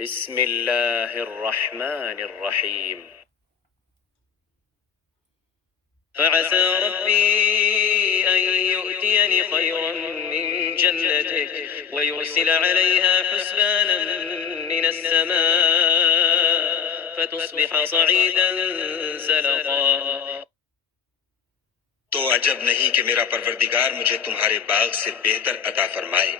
بسم الله الرحمن الرحيم. فعسى ربي أن يؤتيني خيرا من جنتك ويرسل عليها حسبانا من السماء فتصبح صعيدا زلقا. تو عجب نہیں کہ میرا پروردگار مجھے تمہارے باغ سے بہتر عطا فرمائے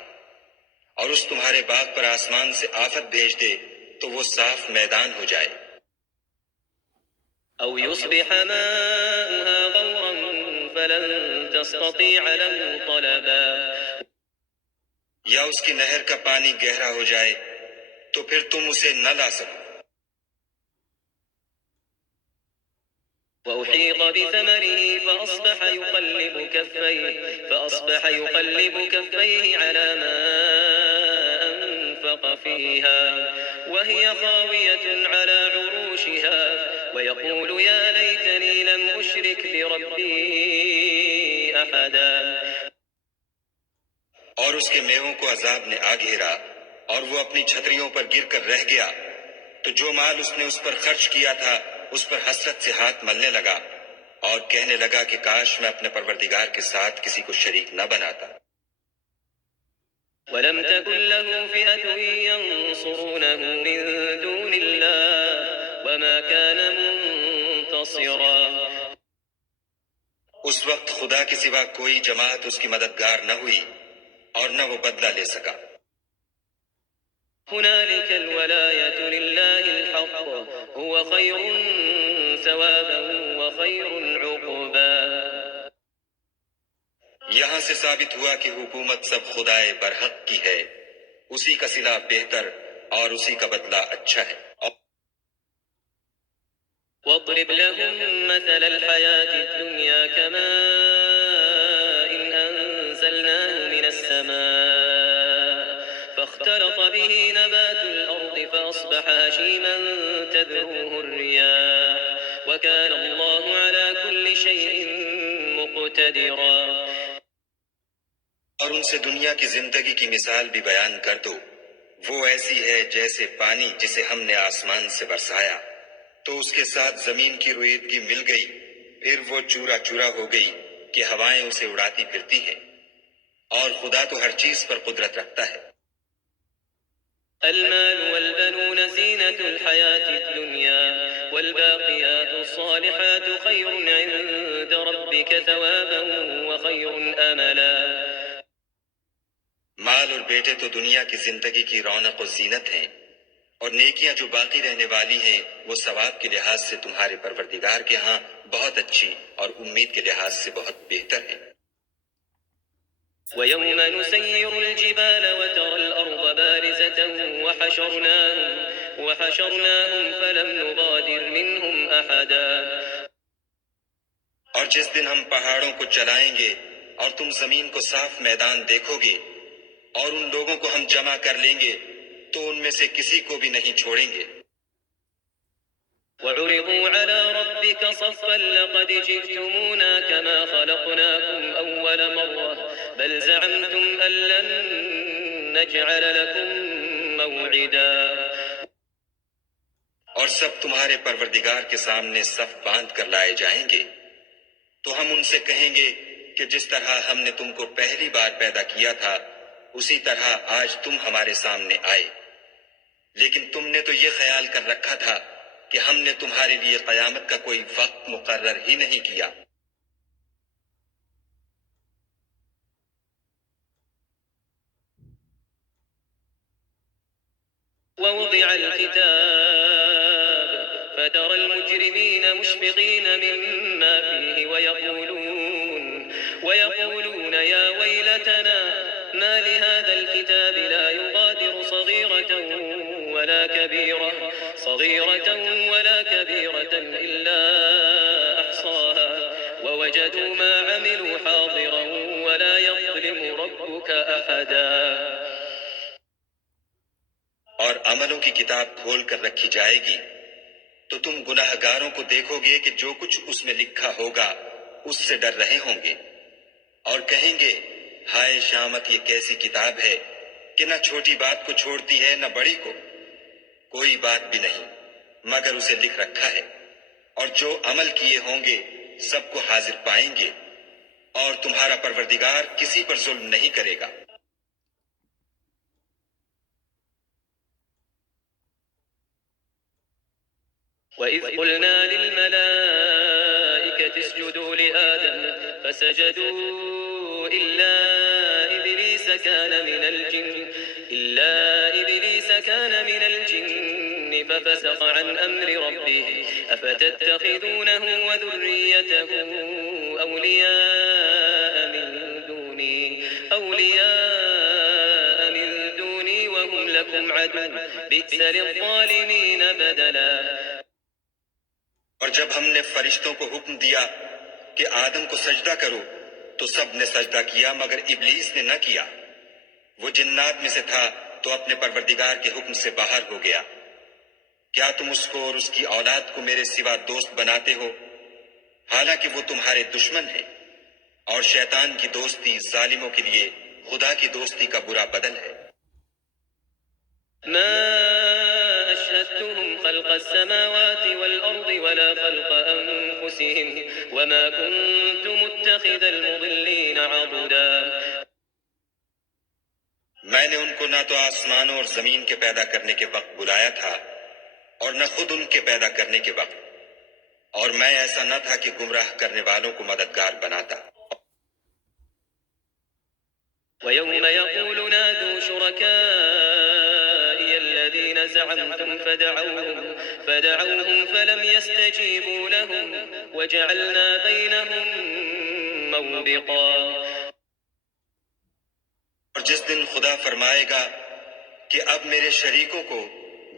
اور اس تمہارے باغ پر آسمان سے آفت بھیج دے تو وہ صاف میدان ہو جائے، أو يصبح ماؤها غورا فلن تستطيع له طلبا. یا اس کی نہر کا پانی گہرا ہو جائے تو پھر تم اسے نہ لا سکو. وأحيط بثمره فأصبح يقلب كفيه على ما أنفق فيها وهي خاوية على عروشها ويقول يا ليتني لم أشرك بربي أحدا. اور اس کے میووں کو عذاب نے آ گھیرا اور وہ اپنی چھتریوں پر گر کر رہ گیا، تو جو مال اس نے اس پر خرچ کیا تھا اس پر حسرت سے ہاتھ ملنے لگا اور کہنے لگا کہ کاش میں اپنے پروردگار کے ساتھ کسی کو شریک نہ بناتا. ولم تكن له فئة ينصرونه من دون الله وما كان منتصرا. اس وقت خدا کے سوا کوئی جماعت اس کی مددگار نہ ہوئی اور نہ وہ بدلہ لے سکا. هنالك الولاية لله الحق هو خير ثوابا وخير عقبا. یہاں سے ثابت ہوا کہ حکومت سب خدائے برحق کی ہے، اسی کا صلہ بہتر اور اسی کا بدلہ اچھا ہے. واضرب لهم مثل الحياة الدنيا كماء إن أنزلناه من السماء فاختلط به نبات الأرض فأصبح هشيما تذروه الرياح وكان الله على كل شيء مقتدرا. اور ان سے دنیا کی زندگی کی مثال بھی بیان کر دو، وہ ایسی ہے جیسے پانی جسے ہم نے آسمان سے برسایا تو اس کے ساتھ زمین کی رویدگی مل گئی، پھر وہ چورا چورا ہو گئی کہ ہوائیں اسے اڑاتی پھرتی ہیں، اور خدا تو ہر چیز پر قدرت رکھتا ہے. المال والبنون زينة الحياة الدنيا والباقيات الصالحات خير عند ربك ثوابا وخير أملا. مال اور بیٹے تو دنیا کی زندگی کی رونق و زینت ہیں، اور نیکیاں جو باقی رہنے والی ہیں وہ ثواب کے لحاظ سے تمہارے پروردگار کے ہاں بہت اچھی اور امید کے لحاظ سے بہت بہتر ہیں. ويوم نسير الجبال وترى الأرض بارزة وحشرناهم فلم نغادر منهم أحدا. اور جس دن ہم پہاڑوں کو چلائیں گے اور تم زمین کو صاف میدان دیکھو گے اور ان لوگوں کو ہم جمع کر لیں گے تو ان میں سے کسی کو بھی نہیں چھوڑیں گے. وعرضوا على ربك صفا لقد جئتمونا كما خلقناكم أول مرة بل زعمتم أن لن نجعل لكم موعدا. اور سب تمہارے پروردگار کے سامنے صف باندھ کر لائے جائیں گے تو ہم ان سے کہیں گے کہ جس طرح ہم نے تم کو پہلی بار پیدا کیا تھا اسی طرح آج تم ہمارے سامنے آئے، لیکن تم نے تو یہ خیال کر رکھا تھا کہ ہم نے تمہارے لیے قیامت کا کوئی وقت مقرر ہی نہیں کیا. ووضع الكتاب فترى المجرمين مشفقين مما فيه ويقولون يا ويلتنا ما لهذا الكتاب لا يغادر صغيرة ولا كبيرة إلا أحصاها ووجدوا ما عملوا حاضرا ولا يظلم ربك أحدا. اور عملوں کی کتاب کھول کر رکھی جائے گی تو تم گناہ گاروں کو دیکھو گے کہ جو کچھ اس میں لکھا ہوگا اس سے ڈر رہے ہوں گے اور کہیں گے ہائے شامت یہ کیسی کتاب ہے کہ نہ چھوٹی بات کو چھوڑتی ہے نہ بڑی کو. کوئی بات بھی نہیں مگر اسے لکھ رکھا ہے، اور جو عمل کیے ہوں گے سب کو حاضر پائیں گے، اور تمہارا پروردگار کسی پر ظلم نہیں کرے گا۔ وَإِذْ قُلْنَا لِلْمَلَائِكَةِ اسْجُدُوا لِآدَمَ فَسَجَدُوا إِلَّا إِبْلِيسَ كَانَ مِنَ الْجِنِّ فَفَسَقَ عَنْ أَمْرِ رَبِّهِ أَفَتَتَّخِذُونَهُ وَذُرِّيَّتَهُ أَوْلِيَاءَ مِن دُونِي وَهُمْ لَكُمْ عَدُوٌّ بِئْسَ لِلظَّالِمِينَ بَدَلًا۔ اور جب ہم نے فرشتوں کو حکم دیا کہ آدم کو سجدہ کرو تو سب نے سجدہ کیا مگر ابلیس نے نہ کیا، وہ جنات میں سے تھا تو اپنے پروردگار کے حکم سے باہر ہو گیا۔ کیا تم اس کو اور اس کی اولاد کو میرے سوا دوست بناتے ہو، حالانکہ وہ تمہارے دشمن ہیں، اور شیطان کی دوستی ظالموں کے لیے خدا کی دوستی کا برا بدل ہے۔ ما أشهدتهم خلق السماوات والأرض ولا خلق أنفسهم وما كنت متخذ المضلين عضدا۔ میں نے ان کو نہ تو آسمانوں اور زمین کے پیدا کرنے کے وقت بلایا تھا اور نہ خود ان کے پیدا کرنے کے وقت، اور میں ایسا نہ تھا کہ گمراہ کرنے والوں کو مددگار بناتا۔ وَيَوْمَ يَقُولُ نَادُوا شُرَكَائِيَ الَّذِينَ زَعَمْتُمْ فَدَعَوْهُمْ فَلَمْ يَسْتَجِيبُوا لَهُمْ وَجَعَلْنَا بَيْنَهُمْ مَوْبِقًا۔ اور جس دن خدا فرمائے گا کہ اب میرے شریکوں کو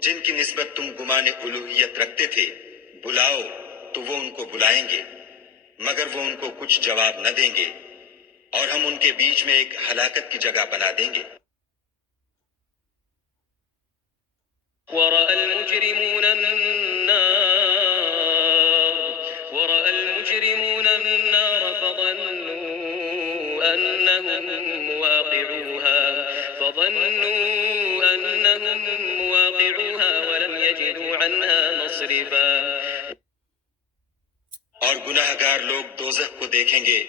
جن کی نسبت تم گمان الوہیت رکھتے تھے بلاؤ، تو وہ ان کو بلائیں گے مگر وہ ان کو کچھ جواب نہ دیں گے، اور ہم ان کے بیچ میں ایک ہلاکت کی جگہ بنا دیں گے۔ وَرَأَى الْمُجْرِمُونَ النَّارَ فَظَنُّوا أَنَّهُمْ مُوَاقِعُوهَا وَلَمْ يَجِدُوا عَنْهَا مَصْرِفًا۔ اور گناہ گار لوگ دوزخ کو دیکھیں گے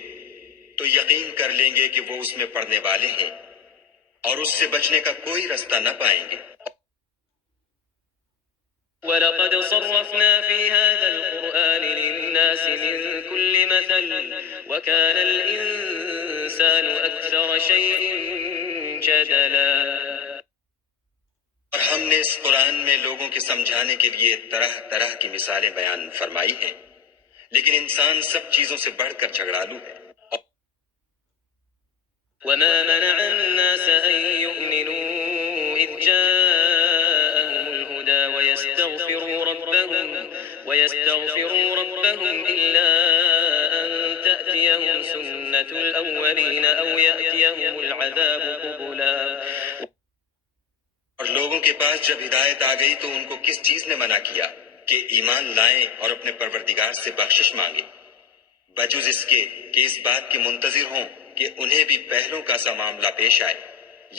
تو یقین کر لیں گے کہ وہ اس میں پڑنے والے ہیں، اور اس سے بچنے کا کوئی رستہ نہ پائیں گے۔ وَلَقَدْ صَرَّفْنَا فِي هَذَا الْقُرْآنِ لِلنَّاسِ مِنْ كُلِّ مَثَلٍ وَكَانَ الْإِنسَانُ أَكْثَرَ شَيْءٍ جَدَلًا۔ اور ہم نے اس قرآن میں لوگوں کے سمجھانے کے لیے طرح طرح کی مثالیں بیان فرمائی ہیں، لیکن انسان سب چیزوں سے بڑھ کر جھگڑالو ہے۔ وَمَا مَنَعَ النَّاسَ أَن يُؤْمِنُوا إِذْ جَاءَهُمُ الْهُدَى وَيَسْتَغْفِرُوا رَبَّهُمْ إِلَّا أَن تَأْتِيَهُمْ سُنَّةُ الْأَوَّلِينَ أَوْ يَأْتِيَهُمُ الْعَذَابُ قُبُلًا۔ اور لوگوں کے پاس جب ہدایت آ گئی تو ان کو کس چیز نے منع کیا کہ ایمان لائیں اور اپنے پروردگار سے بخشش مانگیں، بجز اس کے کہ اس بات کے منتظر ہوں کہ انہیں بھی پہلوں کا سا معاملہ پیش آئے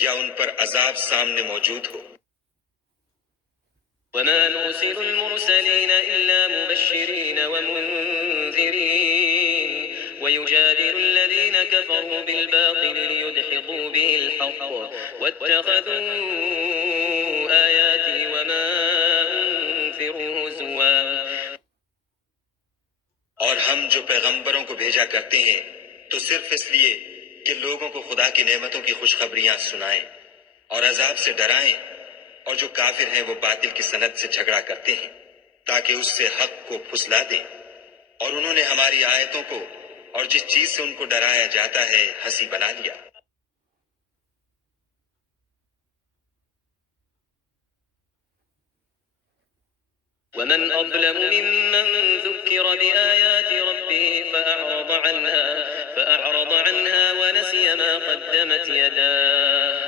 یا ان پر عذاب سامنے موجود ہو۔ وَمَا نُرْسِلُ الْمُرْسَلِينَ إِلَّا مُبَشِّرِينَ وَمُنذِرِينَ وَيُجَادِلُ الَّذِينَ كَفَرُوا بِالْبَاطِلِ لِيُدْحِضُوا بِهِ الْحَقَّ وَاتَّخَذُوا آيَاتِي وَمَا أُنذِرُوا هُزُوًا۔ اور ہم جو پیغمبروں کو بھیجا کرتے ہیں تو صرف اس لیے کہ لوگوں کو خدا کی نعمتوں کی خوشخبریاں سنائیں اور عذاب سے ڈرائیں، اور جو کافر ہیں وہ باطل کی سند سے جھگڑا کرتے ہیں تاکہ اس سے حق کو پھسلا دیں، اور انہوں نے ہماری آیتوں کو اور جس چیز سے ان کو ڈرایا جاتا ہے ہنسی بنا لیا۔ وَمَنْ أَظْلَمُ مِمَّنْ ذُكِّرَ بِآيَاتِ رَبِّهِ فَأَعْرَضَ عَنْهَا وَنَسِيَ مَا قَدَّمَتْ يَدَاهُ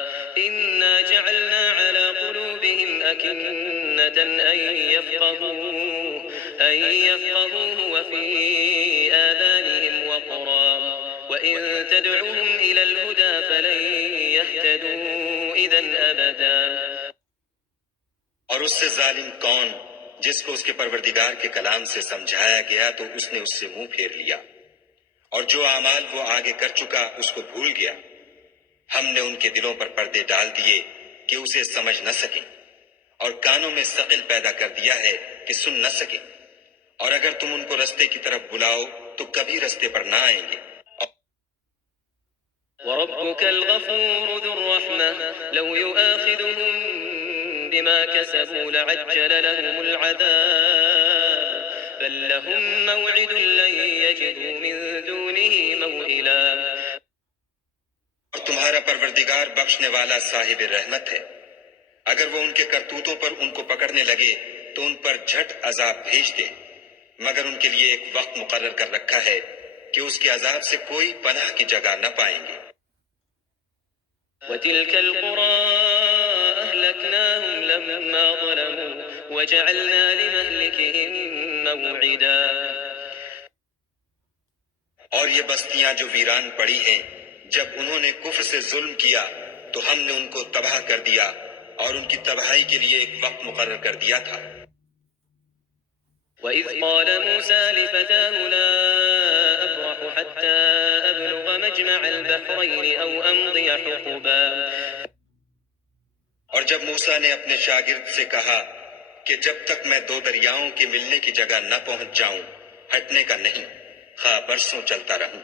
إِنَّا جَعَلْنَا عَلَى قُلُوبِهِمْ أَكِنَّةً أَن يَفْقَهُوهُ وَفِي آذَانِهِمْ وَقْرًا وَإِن تَدْعُهُمْ إِلَى الْهُدَى فَلَن يَهْتَدُوا إِذًا أَبَدًا۔ اور اس سے ظالم کون جس کو اس کے پروردگار کے کلام سے سمجھایا گیا تو اس نے اس سے منہ پھیر لیا، اور جو اعمال وہ آگے کر چکا اس کو بھول گیا۔ ہم نے ان کے دلوں پر پردے ڈال دیے کہ اسے سمجھ نہ سکیں، اور کانوں میں ثقل پیدا کر دیا ہے کہ سن نہ سکیں، اور اگر تم ان کو رستے کی طرف بلاؤ تو کبھی رستے پر نہ آئیں گے۔ وربك الغفور ذو الرحمة لو يؤاخذهم بما كسبوا لعجل لهم العذاب بل لهم موعد لن يجدوا من دونه موئلا۔ اور تمہارا پروردگار بخشنے والا صاحب رحمت ہے، اگر وہ ان کے کرتوتوں پر ان کو پکڑنے لگے تو ان پر جھٹ عذاب بھیج دے، مگر ان کے لیے ایک وقت مقرر کر رکھا ہے کہ اس کے عذاب سے کوئی پناہ کی جگہ نہ پائیں گے۔ وتلك القرى أهلكناهم لما ظلموا وجعلنا لمهلكهم موعدا۔ اور یہ بستیاں جو ویران پڑی ہیں، جب انہوں نے کفر سے ظلم کیا تو ہم نے ان کو تباہ کر دیا اور ان کی تباہی کے لیے ایک وقت مقرر کر دیا تھا۔ وَإِذْ قَالَ مُوسَى لِفَتَاهُ لَا أَبْرَحُ حَتَّى أَبْلُغَ مَجْمَعَ الْبَحْرَيْنِ أَوْ أَمْضِيَ حُقُبًا۔ اور جب موسیٰ نے اپنے شاگرد سے کہا کہ جب تک میں دو دریاؤں کے ملنے کی جگہ نہ پہنچ جاؤں ہٹنے کا نہیں، خواہ برسوں چلتا رہوں۔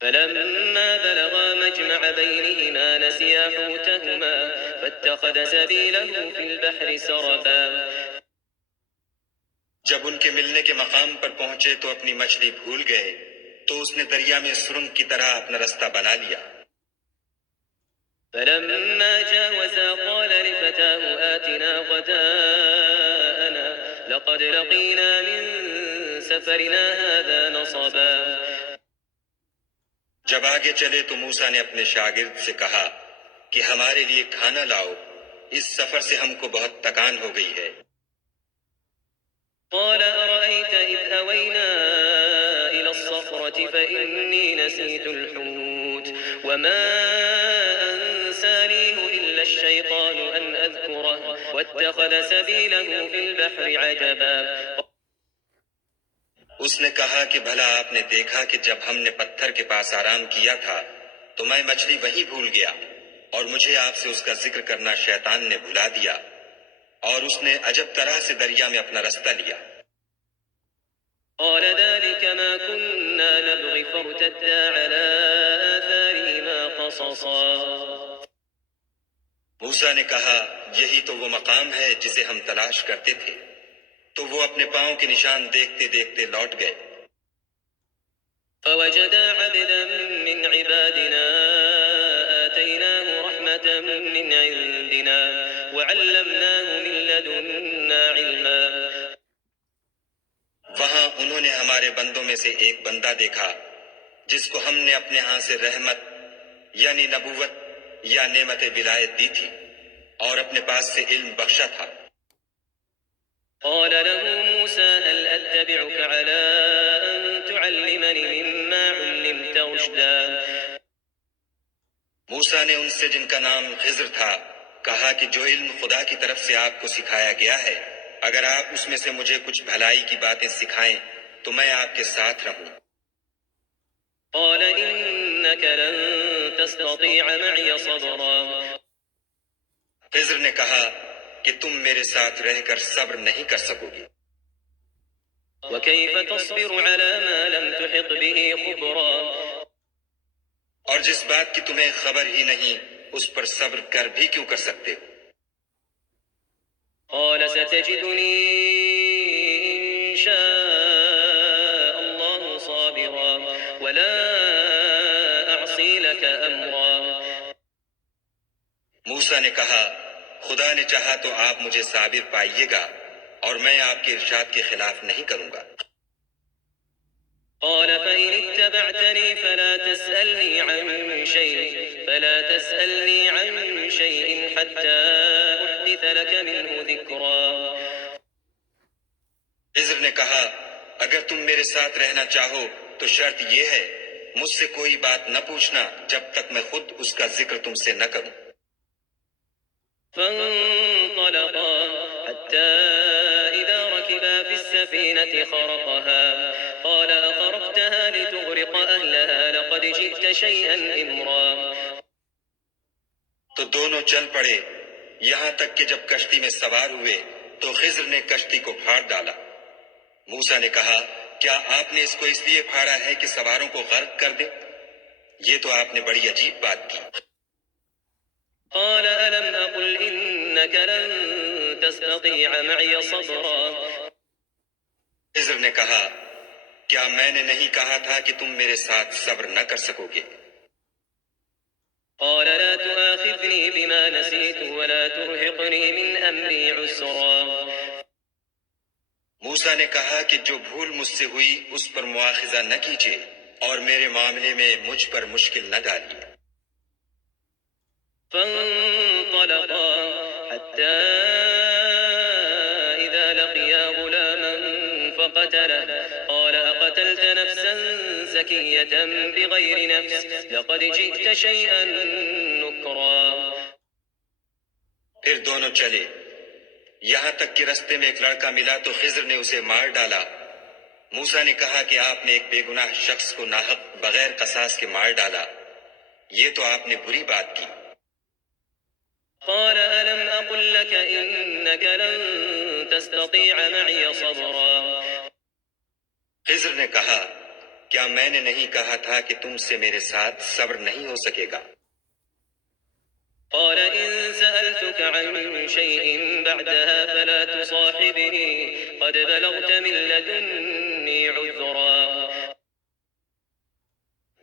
فلما بلغا مجمع بينهما نسيا حوتهما فاتخذ سبيله في البحر سربا۔ جب ان کے ملنے کے مقام پر پہنچے تو اپنی مچھلی بھول گئے تو اس نے دریا میں سرنگ کی طرح اپنا رستہ بنا لیا۔ فلما جاوزا قال لفتاه آتنا غداءنا لقد لقينا من سفرنا هذا نصبا۔ جب آگے چلے تو موسیٰ نے اپنے شاگرد سے کہا کہ ہمارے لیے کھانا لاؤ، اس سفر سے ہم کو بہت تکان ہو گئی ہے۔ قال أرأيت إذ أوينا إلى الصخرة فإني نسيت الحوت وما أنسانيه إلا الشيطان أن أذكره واتخذ سبيله في البحر عجبا۔ اس نے کہا کہ بھلا آپ نے دیکھا کہ جب ہم نے پتھر کے پاس آرام کیا تھا تو میں مچھلی وہیں بھول گیا، اور مجھے آپ سے اس کا ذکر کرنا شیطان نے بھلا دیا، اور اس نے عجب طرح سے دریا میں اپنا رستہ لیا۔ قال ذلك ما كنا نبغي فارتدا على آثارهما قصصا۔ موسیٰ نے کہا یہی تو وہ مقام ہے جسے ہم تلاش کرتے تھے، تو وہ اپنے پاؤں کے نشان دیکھتے دیکھتے لوٹ گئے۔ فوجدا عبدا من عبادنا آتيناه رحمة من عندنا وعلمناه من لدنا علما۔ وہاں انہوں نے ہمارے بندوں میں سے ایک بندہ دیکھا جس کو ہم نے اپنے ہاں سے رحمت یعنی نبوت یا نعمت ولایت دی تھی اور اپنے پاس سے علم بخشا تھا۔ قال له موسى هل أتبعك على أن تعلمني مما علمت رشدا۔ موسیٰ نے ان سے جن کا نام خضر تھا کہا کہ جو علم خدا کی طرف سے آپ کو سکھایا گیا ہے، اگر آپ اس میں سے مجھے کچھ بھلائی کی باتیں سکھائیں تو میں آپ کے ساتھ رہوں۔ قال إنك لن تستطيع معي صبرا۔ خضر نے کہا کہ تم میرے ساتھ رہ کر صبر نہیں کر سکو گے۔ وكيف تصبر على ما لم تحط به خبرا۔ اور جس بات کی تمہیں خبر ہی نہیں اس پر صبر کر بھی کیوں کر سکتے ہو؟ قال ستجدني إن شاء الله صابرا ولا أعصي لك أمرا۔ موسیٰ نے کہا خدا نے چاہا تو آپ مجھے صابر پائیے گا اور میں آپ کے ارشاد کے خلاف نہیں کروں گا۔ قال فإن اتبعتني فلا تسألني عن شيء حتى أحدث لك منه ذكرا۔ خضر نے کہا اگر تم میرے ساتھ رہنا چاہو تو شرط یہ ہے مجھ سے کوئی بات نہ پوچھنا جب تک میں خود اس کا ذکر تم سے نہ کروں۔ فانطلقا فانطلقا حتى إذا ركبا في السفينة خرقها قال أخرقتها لتغرق أهلها لقد جئت شيئا إمرا. تو دونوں چل پڑے یہاں تک کہ جب کشتی میں سوار ہوئے تو خضر نے کشتی کو پھاڑ ڈالا. موسیٰ نے کہا کیا آپ نے اس کو اس لیے پھاڑا ہے کہ سواروں کو غرق کر دے؟ یہ تو آپ نے بڑی عجیب بات کی. قال ألم أقل إنك لن تستطيع معي صبرا. خضر نے کہا کیا میں نے نہیں کہا تھا کہ تم میرے ساتھ صبر نہ کر سکو گے؟ قال لا تؤاخذني بما نسيت ولا ترهقني من أمري عسرا. موسیٰ نے کہا کہ جو بھول مجھ سے ہوئی اس پر مواخذہ نہ کیجیے اور میرے معاملے میں مجھ پر مشکل نہ ڈالیے. فانطلقا حتى إذا لقيا غلاما فقتله قال أقتلت نفسا زكية بغير نفس لقد جئت شيئا نكرا. پھر دونوں چلے یہاں تک کہ رستے میں ایک لڑکا ملا تو خضر نے اسے مار ڈالا. موسیٰ نے کہا کہ آپ نے ایک بے گناہ شخص کو ناحق بغیر قصاص کے مار ڈالا، یہ تو آپ نے بری بات کی. قال ألم أقل لك إنك لن تستطيع معي صبرا. خضر نے کہا کیا میں نے نہیں کہا تھا کہ تم سے میرے ساتھ صبر نہیں ہو سکے گا؟ قال إن سألتك عن شيء بعدها فلا تصاحبني قد بلغت من لدني عذرا.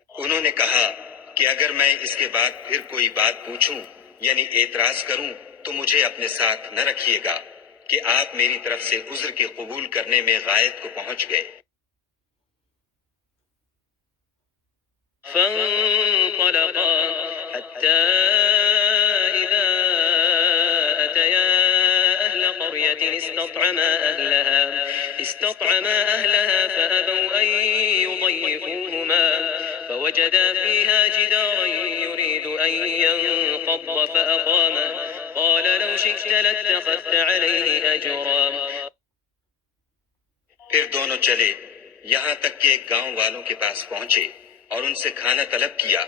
انہوں نے کہا کہ اگر میں اس کے بعد پھر کوئی بات پوچھوں یعنی اعتراض کروں تو مجھے اپنے ساتھ نہ رکھیے گا کہ آپ میری طرف سے عذر کے قبول کرنے میں غایت کو پہنچ گئے. فانطلقا حتى إذا أتيا أهل قرية استطعما أهلها فأبوا أن يضيفوهما فوجدا فيها جدارا يريد أن ينقض فأقامه قال لو شئت لاتخذت عليه أجرا. پھر دونوں چلے یہاں تک کہ ایک گاؤں والوں کے پاس پہنچے اور ان سے کھانا طلب کیا.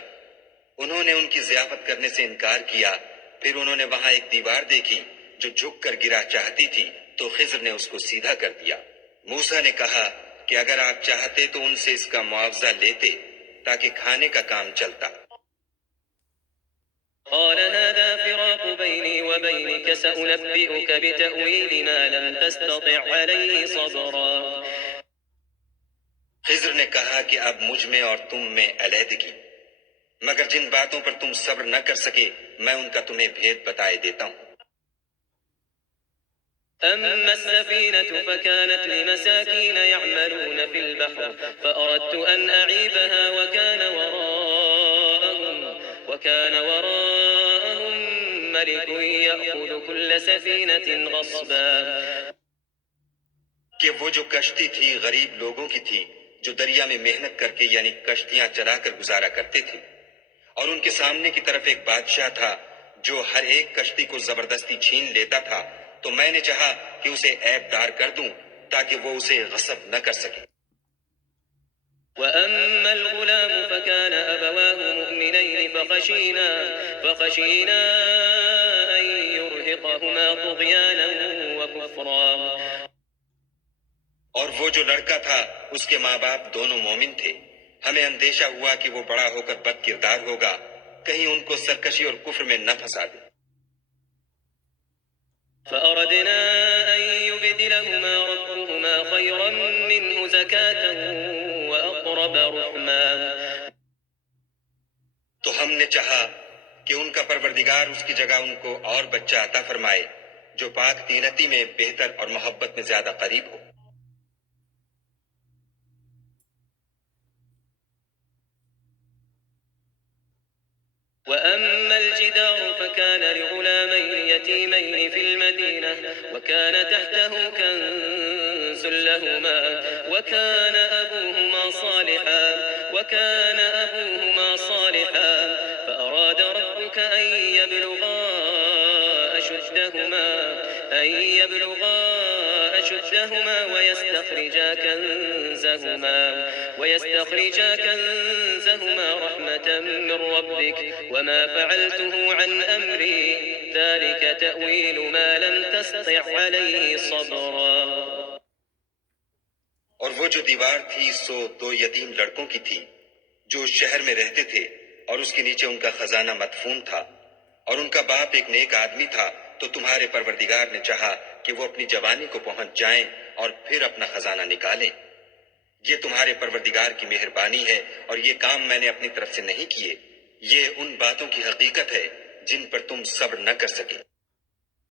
انہوں نے ان کی ضیافت کرنے سے انکار کیا. پھر انہوں نے وہاں ایک دیوار دیکھی جو جھک کر گرا چاہتی تھی تو خضر نے اس کو سیدھا کر دیا. موسیٰ نے کہا کہ اگر آپ چاہتے تو ان سے اس کا معاوضہ لیتے تاکہ کھانے کا کام چلتا. قال هذا فراق بيني وبينك سأنبئك بتأويل ما لم تستطع عليه صبرا. خضر نے کہا کہ اب مجھ میں اور تم میں علیحدگی، مگر جن باتوں پر تم صبر نہ کر سکے میں ان کا تمہیں بھید بتائے دیتا ہوں. أما السفينة فكانت لمساكين يعملون في البحر فأردت أن أعيبها وكان وراءهم ملك يأخذ كل سفينة غصبا. کہ وہ جو کشتی تھی غریب لوگوں کی تھی جو دریا میں محنت کر کے یعنی کشتیاں چلا کر گزارا کرتے تھے، اور ان کے سامنے کی طرف ایک بادشاہ تھا جو ہر ایک کشتی کو زبردستی چھین لیتا تھا. تو میں نے چاہا کہ اسے عیب دار کر دوں تاکہ وہ اسے غصب نہ کر سکے. وأما الغلام فكان أبواه مؤمنين فخشينا أن يرهقهما طغيانا وكفرا. اور وہ جو لڑکا تھا اس کے ماں باپ دونوں مومن تھے، ہمیں اندیشہ ہوا کہ وہ بڑا ہو کر بد کردار ہوگا، کہیں ان کو سرکشی اور کفر میں نہ پھنسا دے. فأردنا أن يبدلهما ربهما خيرا منه زكاة وأقرب رحما. تو ہم نے چاہا کہ ان کا پروردگار اس کی جگہ ان کو اور بچہ عطا فرمائے جو پاک تینتی میں بہتر اور محبت میں زیادہ قریب ہو. وأما الجدار فكان لغلامين يتيمين في المدينة وكان تحته كنز لهما وكان أبوهما صالحا فأراد ربك أن يبلغا أشدهما ويستخرجا كنزهما رحمة من ربك وما فعلته عن أمري ذلك تأويل ما لم تستطع عليه صبرا. اور وہ جو دیوار تھی سو 2 یتیم لڑکوں کی تھی جو شہر میں رہتے تھے، اور اس کے نیچے ان کا خزانہ مدفون تھا، اور ان کا باپ ایک نیک آدمی تھا. تو تمہارے پروردگار نے چاہا کہ وہ اپنی جوانی کو پہنچ جائیں اور پھر اپنا خزانہ نکالیں. یہ تمہارے پروردگار کی مہربانی ہے، اور یہ کام میں نے اپنی طرف سے نہیں کیے. یہ ان باتوں کی حقیقت ہے جن پر تم صبر نہ کر سکے.